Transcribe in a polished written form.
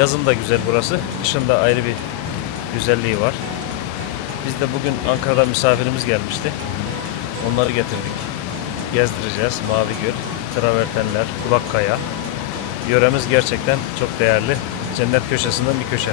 Yazın da güzel burası. Kışın da ayrı bir güzelliği var. Biz de bugün Ankara'dan misafirimiz gelmişti. Onları getirdik. Gezdireceğiz. Mavigöl, travertenler, Kulakkaya. Yöremiz gerçekten çok değerli. Cennet köşesinden bir köşe.